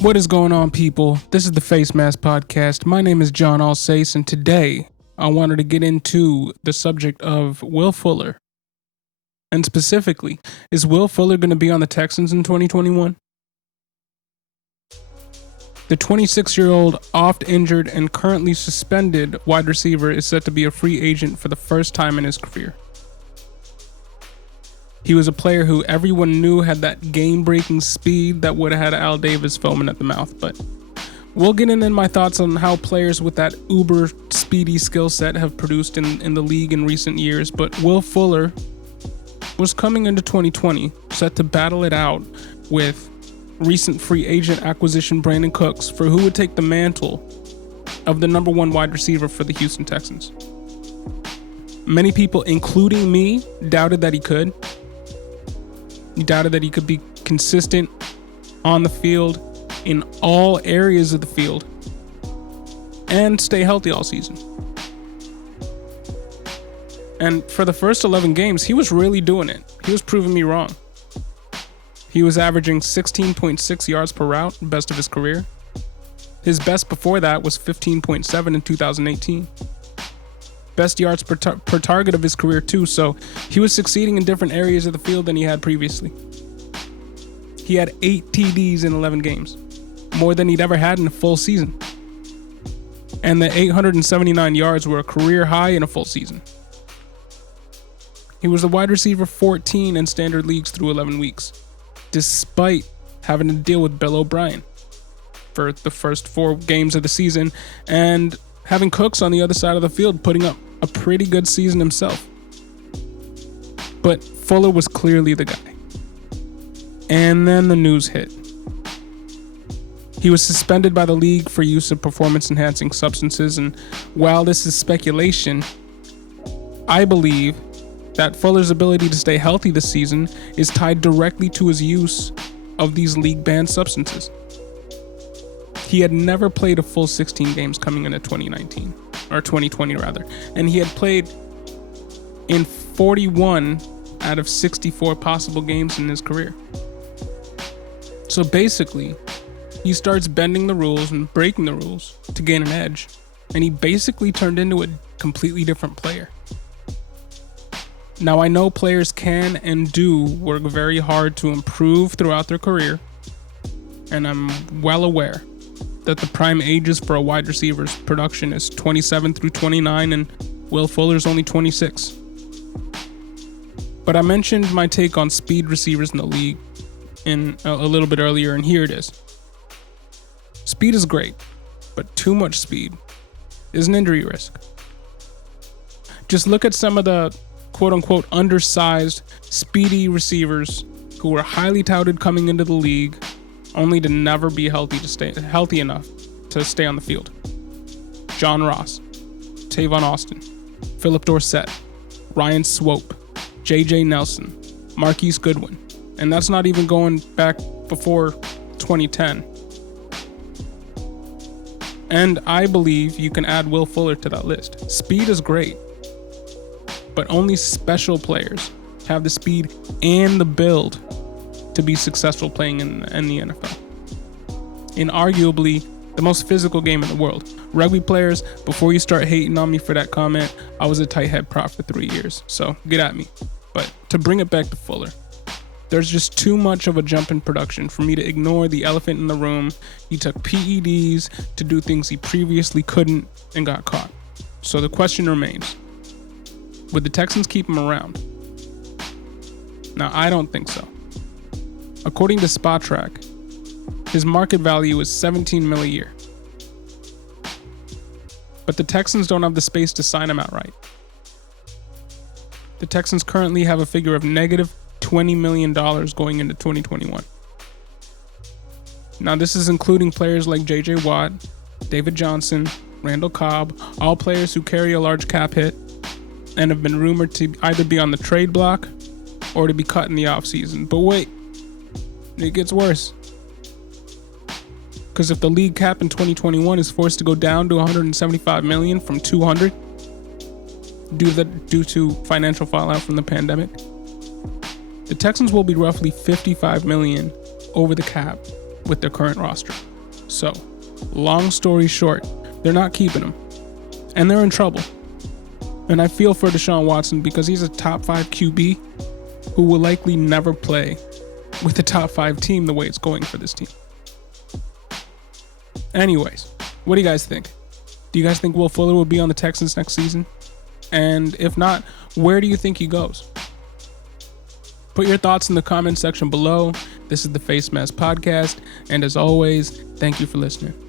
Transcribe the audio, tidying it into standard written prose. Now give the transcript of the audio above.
What is going on, people? This is the Face Mask Podcast. My name is John Alsace, and today I wanted to get into the subject of Will Fuller. And specifically, is Will Fuller going to be on the Texans in 2021? The 26-year-old, oft-injured and currently suspended wide receiver is set to be a free agent for the first time in his career. He was a player who everyone knew had that game-breaking speed that would have had Al Davis foaming at the mouth, but we'll get into my thoughts on how players with that uber speedy skill set have produced in the league in recent years. But Will Fuller was coming into 2020 set to battle it out with recent free agent acquisition Brandon Cooks for who would take the mantle of the number one wide receiver for the Houston Texans. Many people, including me, doubted that he could. He doubted that he could be consistent on the field in all areas of the field and stay healthy all season. And for the first 11 games, he was really doing it. He was proving me wrong. He was averaging 16.6 yards per route, best of his career. His best before that was 15.7 in 2018. Best yards per target of his career too, so he was succeeding in different areas of the field than he had previously. He had 8 TDs in 11 games, more than he'd ever had in a full season. And the 879 yards were a career high in a full season. He was the wide receiver 14 in standard leagues through 11 weeks, despite having to deal with Bill O'Brien for the first 4 games of the season and having Cooks on the other side of the field putting up a pretty good season himself. But Fuller was clearly the guy. And then the news hit. He was suspended by the league for use of performance-enhancing substances, and while this is speculation, I believe that Fuller's ability to stay healthy this season is tied directly to his use of these league-banned substances. He had never played a full 16 games coming into 2019, or 2020 rather, and he had played in 41 out of 64 possible games in his career. So basically, he starts bending the rules and breaking the rules to gain an edge, and he basically turned into a completely different player. Now, I know players can and do work very hard to improve throughout their career, and I'm well aware that the prime ages for a wide receiver's production is 27 through 29, and Will Fuller's only 26. But I mentioned my take on speed receivers in the league in a little bit earlier, and here it is. Speed is great, but too much speed is an injury risk. Just look at some of the quote-unquote undersized, speedy receivers who were highly touted coming into the league, only to never be healthy enough to stay on the field. John Ross, Tavon Austin, Philip Dorsett, Ryan Swope, J.J. Nelson, Marquise Goodwin, and that's not even going back before 2010. And I believe you can add Will Fuller to that list. Speed is great, but only special players have the speed and the build to be successful playing in the NFL. In arguably the most physical game in the world. Rugby players, before you start hating on me for that comment, I was a tight head prop for 3 years, so get at me. But to bring it back to Fuller, there's just too much of a jump in production for me to ignore the elephant in the room. He took PEDs to do things he previously couldn't and got caught. So the question remains, would the Texans keep him around? Now, I don't think so. According to SpotTrack, his market value is $17 million a year. But the Texans don't have the space to sign him outright. The Texans currently have a figure of negative $20 million going into 2021. Now, this is including players like J.J. Watt, David Johnson, Randall Cobb, all players who carry a large cap hit and have been rumored to either be on the trade block or to be cut in the offseason. But wait, it gets worse. Because if the league cap in 2021 is forced to go down to $175 million from $200 due to financial fallout from the pandemic, the Texans will be roughly $55 million over the cap with their current roster. So, long story short, they're not keeping him. And they're in trouble. And I feel for Deshaun Watson because he's a top 5 QB who will likely never play with the top 5 team the way it's going for this team. Anyways, what do you guys think? Do you guys think Will Fuller will be on the Texans next season? And if not, where do you think he goes? Put your thoughts in the comment section below. This is the Face Mask Podcast. And as always, thank you for listening.